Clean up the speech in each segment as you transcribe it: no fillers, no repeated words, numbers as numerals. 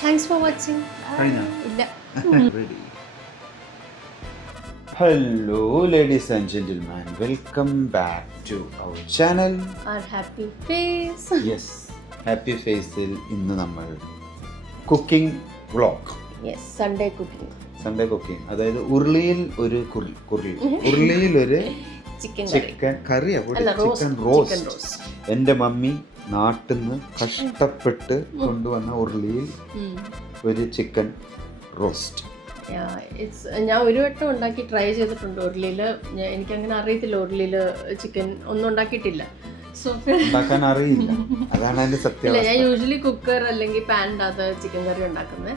Thanks for watching. Hello ladies and gentlemen, welcome back to our channel. Our happy face. Yes, happy face il innu nammal cooking vlog. Yes, Sunday cooking. Sunday cooking. അതായത് ഉരുളിയിൽ ഒരു ഉരുളിയിൽ ഒരു chicken കറി chicken roast. എൻ്റെ mummy നാട്ടിൽ നിന്ന് കഷ്ടപ്പെട്ട് കൊണ്ടുവന്ന ഉരുളിയിൽ ഒരു chicken roast. ഞാൻ ഒരു വട്ടം ഉണ്ടാക്കി ട്രൈ ചെയ്തിട്ടുണ്ട് ഉരുളിയിൽ. എനിക്കങ്ങനെ അറിയത്തില്ല, ഉരുളിയിൽ ചിക്കൻ ഒന്നും ഉണ്ടാക്കിയിട്ടില്ല. ഉണ്ടാക്കാൻ അറിയില്ല, അതാണ് അതിന്റെ സത്യം. ഞാൻ യൂഷ്വലി കുക്കർ അല്ലെങ്കിൽ പാനിനകത്ത് ചിക്കൻ കറി ഉണ്ടാക്കുന്നത്.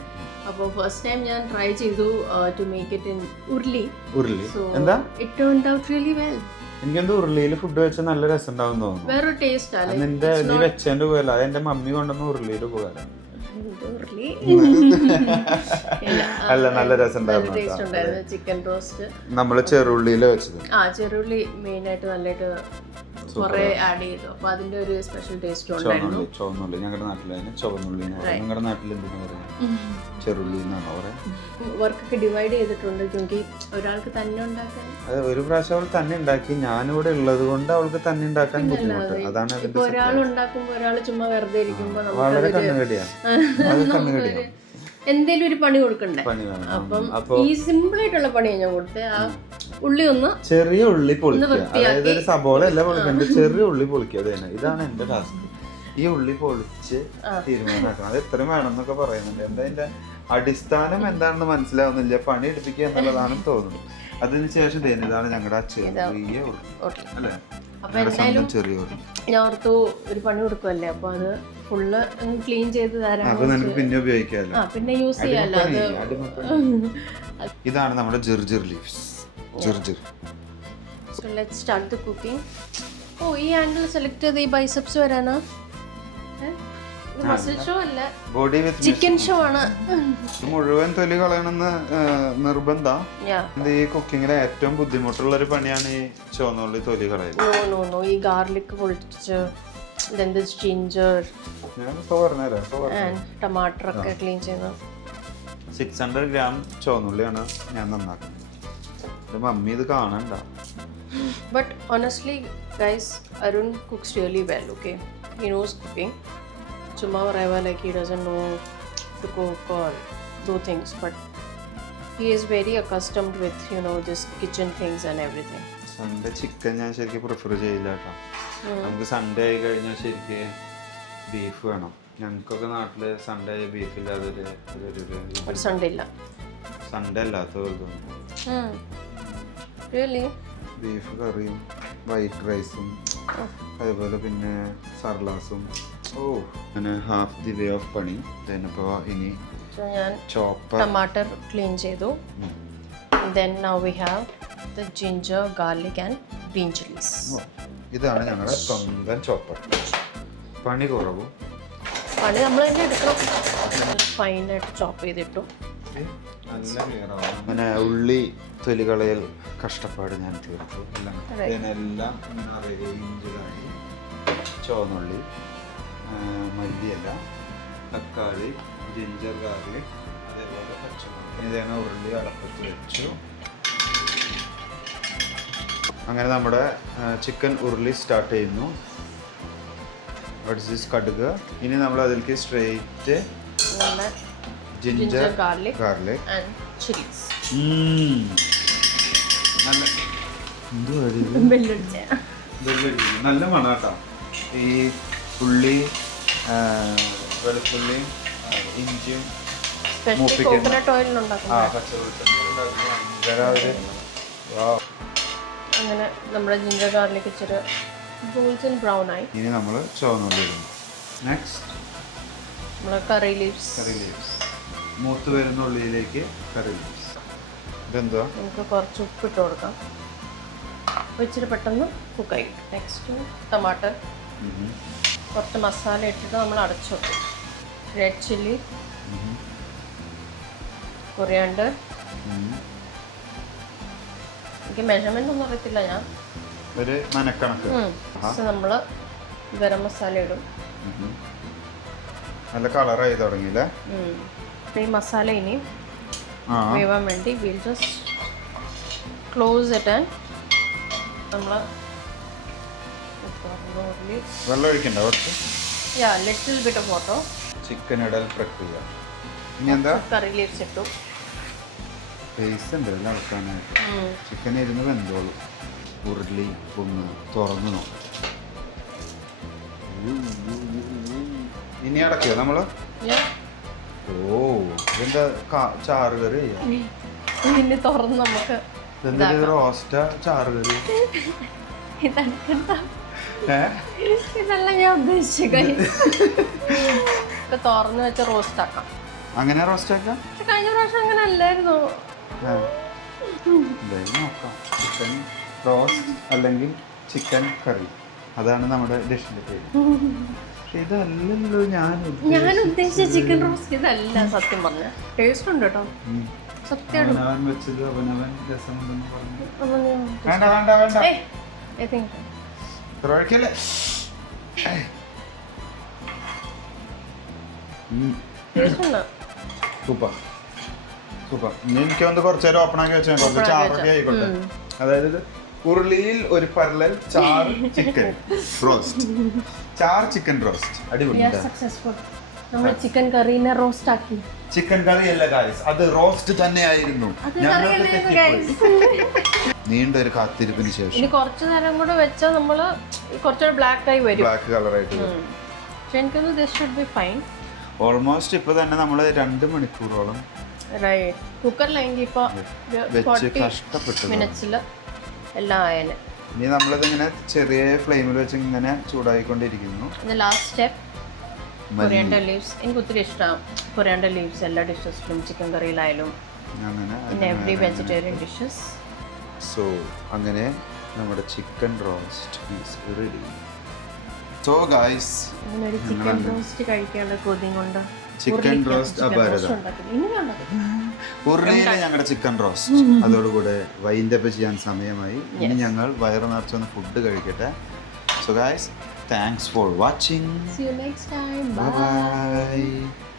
അപ്പോൾ ഫസ്റ്റ് ടൈം ഞാൻ ട്രൈ ചെയ്തു ടു മേക്ക് ഇറ്റ് ഇൻ ഉരുളി. എന്താ it turned out really well. എനിക്കെന്തോ ഉരുളിയിൽ ഫുഡ് വെച്ചാൽ നല്ല രസം ഉണ്ടാവും തോന്നുന്നു. വേറൊരു ടേസ്റ്റ് ആണ്. നിന്റെ നീ വെച്ചതിന്റെ ഉപകാരം, അത് എന്റെ മമ്മി കൊണ്ടുവന്ന ഉരുളിയുടെ ഉപകാരം. അല്ല, നല്ല രസം ഉണ്ടായിരുന്നു ചിക്കൻ റോസ്റ്റ്. നമ്മള് ചെറുള്ളിയില് വെച്ചത്. ചെറുള്ളി മെയിൻ ആയിട്ട് നല്ലതായിട്ട് കുറെ ആഡ് ചെയ്തു. അപ്പൊ അതിന്റെ ഒരു സ്പെഷ്യൽ ടേസ്റ്റ് ഉണ്ടായിരുന്നു. ചുവന്നുള്ളി ഞങ്ങളുടെ നാട്ടിൽ ചുവന്നുള്ളി. നിങ്ങളുടെ നാട്ടിൽ എന്തെന്ന് പറയുന്നത് ചെറുള്ളി എന്നാണോ പറയാ? വർക്കൊക്കെ ഡിവൈഡ് ചെയ്തിട്ടുണ്ട്. ഒരാൾക്ക് തന്നെ ഉണ്ടാക്കാൻ, ഒരു പ്രാവശ്യം അവൾ തന്നെ ഉണ്ടാക്കി. ഞാനിവിടെ ഉള്ളത് കൊണ്ട് അവൾക്ക് തന്നെ ഉണ്ടാക്കാൻ ബുദ്ധിമുട്ട്. അതാണ് ഒരാൾ ഉണ്ടാക്കുമ്പോ ഒരാൾ ചുമ്മാ വെറുതെ ഇരിക്കുമ്പോ വളരെ കണ്ണുകടിയാണ്. എന്തേലും ഒരു പണി കൊടുക്കണ്ടേ. അപ്പം ഈ സിമ്പിൾ ആയിട്ടുള്ള പണിയാണ് ഞാൻ കൊടുത്തത്. ആ ഉള്ളി ഒന്ന് ചെറിയ ഉള്ളി പൊളിക്കുക, അതായത് ഒരു സബോള അല്ല പൊളിക്കണ്ട, ചെറിയ ഉള്ളി പൊളിക്കുക. അത് തന്നെ, ഇതാണ് എന്റെ ടാസ്ക്. ഈ ഉള്ളി പൊളിച്ച് തീരുമാനമാക്കണം. അത് എത്രയും വേണമെന്നൊക്കെ പറയുന്നുണ്ട്. എന്താ അതിന്റെ അടിസ്ഥാനം എന്താണെന്ന് മനസ്സിലാവുന്നില്ല. പണി എടുപ്പിക്കുക എന്നുള്ളതാണെന്ന് തോന്നുന്നു. അതിനുശേഷം ഇതാണ് ഞങ്ങളുടെ ചെറിയ ഉള്ളി അല്ലേ, ചെറിയ ഉള്ളി. ഞാൻ ഓർത്തു ഒരു പണി കൊടുക്കുമല്ലേ, അപ്പൊ അത് ഫുള്ള് ക്ലീൻ ചെയ്ത് തരാം. പിന്നെ ഉപയോഗിക്കാമല്ലോ, പിന്നെ യൂസ് ചെയ്യാമല്ലോ. ഇതാണ് നമ്മുടെ ജിർജിർ leaves. So let's start the cooking. ഈ ആംഗിൾ സെലക്ട് ചെയ്ത് ഈ ബൈസെപ്സ് വരാനാ? മസിൽ ഷോ അല്ല, ബോഡി വിത്ത് ചിക്കൻ ഷോ ആണ്. മുഴുവൻ തൊലി കളയണമെന്ന് നിർബന്ധം. ഈ കുക്കിങ്ങിലെ ഏറ്റവും ബുദ്ധിമുട്ടുള്ള ഒരു പണിയാണ് ഈ ചുവന്നുള്ളി തൊലി കളയൽ. നോ ഈ ഗാർലിക് പൊളിച്ച് then this ginger and tomato ഒക്കെ ക്ലീൻ ചെയ്യുന്നത്. 600 gram ചുവന്നുള്ളിയാണ് ഞാൻ നന്നാക്കുന്നത്. മമ്മി ഇത് കാണണ്ട. But honestly guys, Arun cooks really well, okay? He knows cooking. Chuma Raiva like he doesn't know to cook or do things, but he is very accustomed with, this kitchen things and everything. Sunday chicken ഞാൻ ശരിക്കും prefer ചെയ്യില്ല കേട്ടോ. നമുക്ക് Sunday ആയി കഴിഞ്ഞാൽ ശരിക്കും beef വേണം. ഞങ്ങൾക്കൊക്കെ നാട്ടില് സൺഡേ ബീഫ് ഇല്ലാതെ സൺഡേ അല്ലാത്തത് ബീഫ് കറിയും വൈറ്റ് റൈസും അതേപോലെ പിന്നെ സർലാസും. അങ്ങനെ ഹാഫ് ദി വേ ഓഫ് പണി. അപ്പോൾ ഇനി ഞാൻ ടമാറ്റർ ക്ലീൻ ചെയ്തു. Then now we have the ginger, garlic and green chilies. ഇതാണ് ഞങ്ങളുടെ സ്വന്തം ചോപ്പർ. പണി കുറവും, പണി നമ്മൾ തന്നെ എടുക്കണം. ഫൈനായിട്ട് ചോപ്പ് ചെയ്തിട്ടു. അങ്ങനെ ഉള്ളി തൊലി കളയൽ കഷ്ടപ്പാട് ഞാൻ തീർത്തു. എല്ലാം അറേഞ്ചായി. ചുവന്നുള്ളി, മല്ലിയില, തക്കാളി, ജിഞ്ചർ ഗാർലിക്, അതേപോലെ പച്ചമുളക്. ഇതേനെ ഉള്ളി അടപ്പത്ത് വെച്ചു. അങ്ങനെ നമ്മുടെ ചിക്കൻ ഉരുളി സ്റ്റാർട്ട് ചെയ്യുന്നു. കടുക്. ഇനി നമ്മൾ അതിലേക്ക് straight ginger garlic and chillies. നല്ല മണാട്ടോ. ഈ ഉള്ളി, വെളുത്തുള്ളിയും ഇഞ്ചിയും അങ്ങനെ നമ്മുടെ ജിഞ്ചർ ഗാർലിക് ഇച്ചിരി ഗോൾഡൻ ബ്രൗൺ ആയി. ഇനി നമ്മൾ ചുവന്നുള്ളി ഇടുന്നു. നെക്സ്റ്റ് നമ്മൾ കറി ലീവ്സ്. മൂത്ത് വരുന്ന ഉള്ളിയിലേക്ക് കറി ലീവ്സ്. ഇതെന്തുവാ? നമുക്ക് കുറച്ച് ഉപ്പിട്ട് കൊടുക്കാം. ഇച്ചിരി പെട്ടെന്ന് കുക്കായി. നെക്സ്റ്റ് ടമാറ്റർ. കുറച്ച് മസാല ഇട്ടിട്ട് നമ്മൾ അടച്ചു വെക്കും. Red chilli, coriander. എനിക്ക് മെഷർമെന്റ് ഒന്നും അറിയത്തില്ല. ഞാൻ ഒരു മനക്കണക്ക്. നമ്മൾ ഗരം മസാല ഇടും. നല്ല കളറായി തുടങ്ങിയില്ലേ? ഈ മസാല ഇനി ആ വേവാൻ വേണ്ടി will just close it and നമ്മൾ വെള്ളം ഒഴിക്കണ്ട കുറച്ച്? Yeah little bit of water. Chicken ഇടൽ പ്രക്രിയ. ഇനി എന്താ? കറി ലീവ്സ് ഇട്ടു. പേസ്റ്റ് ഉണ്ട് എല്ലാം വെക്കാനായിട്ട്. ചിക്കൻ ഇരുന്ന് വെന്തോളൂ. ഉരുളി ഒന്ന് തുറന്നു നോക്കാം. ഇനി അടക്കിയോ നമ്മള്? ഓ ഇതിന്റെ ചാറ് കറി ഇനി തുറന്ന് നമുക്ക് റോസ്റ്റാ ചാറ് കറി? ഇതല്ല ഞാൻ ഉദ്ദേശിച്ചു. തുറന്ന് വെച്ച് റോസ്റ്റ് ആക്കാം. അങ്ങനെ റോസ്റ്റ് ആക്കാം? കഴിഞ്ഞ പ്രാവശ്യം അങ്ങനെ അല്ലായിരുന്നു. നോക്കാം. ചിക്കൻ റോസ്റ്റ് അല്ലെങ്കിൽ ചിക്കൻ കറി, അതാണ് നമ്മുടെ ഡിഷിന്റെ പേര്. ഇതല്ലല്ലോ ഞാൻ ഉദ്ദേശിച്ച ചിക്കൻ റോസ്റ്റ് ഇതല്ല. സത്യം പറഞ്ഞ ടേസ്റ്റ് ഉണ്ട് കേട്ടോ. സത്യം വെച്ചത് അവനവൻ രസമുണ്ടെന്ന് പറഞ്ഞു. വേണ്ട വേണ്ട വേണ്ട ഒഴിക്കല്ലേ. Super super. എനിക്കൊന്ന് കുറച്ച് നേരം ഓപ്പൺ ആക്കി വെച്ചാൽ കുറച്ച് ചാറൊക്കെ ആയിക്കോട്ടെ. അതായത് ഉരുളിയിൽ ഒരു പരലൽ ചാർ ചിക്കൻ റോസ്റ്റ്. ചാർ ചിക്കൻ റോസ്റ്റ് അടിപൊളി. നമ്മൾ ചിക്കൻ കറീനെ റോസ്റ്റ് ആക്കി. ചിക്കൻ കറി അല്ല ഗായ്സ്, അത് റോസ്റ്റ് തന്നെയായിരുന്നു. നീണ്ട ഒരു കാത്തിരിപ്പിന് ശേഷം ഇനി കുറച്ചു നേരം കൂടെ വെച്ചാൽ നമ്മള് കുറച്ചുകൂടെ ബ്ലാക്ക് ആയി വരും. ബ്ലാക്ക് കളറായിട്ട് എനിക്കൊന്ന് this should be fine. Almost ഇപ്പൊ തന്നെ നമ്മള് 2 മണിക്കൂറോളം കുക്കറിലെങ്കിൽ ഇപ്പൊ മിനിറ്റ്സിൽ എല്ലാം ആയാലും. ഇനി നമ്മളിത് ഇങ്ങനെ ചെറിയ ഫ്ലെയിമിൽ വെച്ച് ഇങ്ങനെ ചൂടായിക്കൊണ്ടിരിക്കുന്നു. Last step coriander leaves. എനിക്ക് ഒത്തിരി ഇഷ്ടമാണ് കൊറിയാണ്ടർ ലീവ്സ് എല്ലാ ഡിഷസിലും, ചിക്കൻ കറിയിലായാലും പിന്നെ എവറി വെജിറ്റേറിയൻ ഡിഷസ്. സോ അങ്ങനെ നമ്മുടെ chicken roast is ready. So guys ഒരു ചിക്കൻ റോസ്റ്റ് കഴിക്കാനുള്ള കൊതി കൊണ്ട് ചിക്കൻ റോസ്റ്റ് ഉരുളിയിലെ ഞങ്ങളുടെ ചിക്കൻ റോസ്റ്റ് അതോടുകൂടെ വൈൻഡപ്പ് ചെയ്യാൻ സമയമായി. ഇനി ഞങ്ങൾ വയറ് നിറച്ചൊന്ന് ഫുഡ് കഴിക്കട്ടെ. So guys, thanks for watching. See you next time. Bye bye.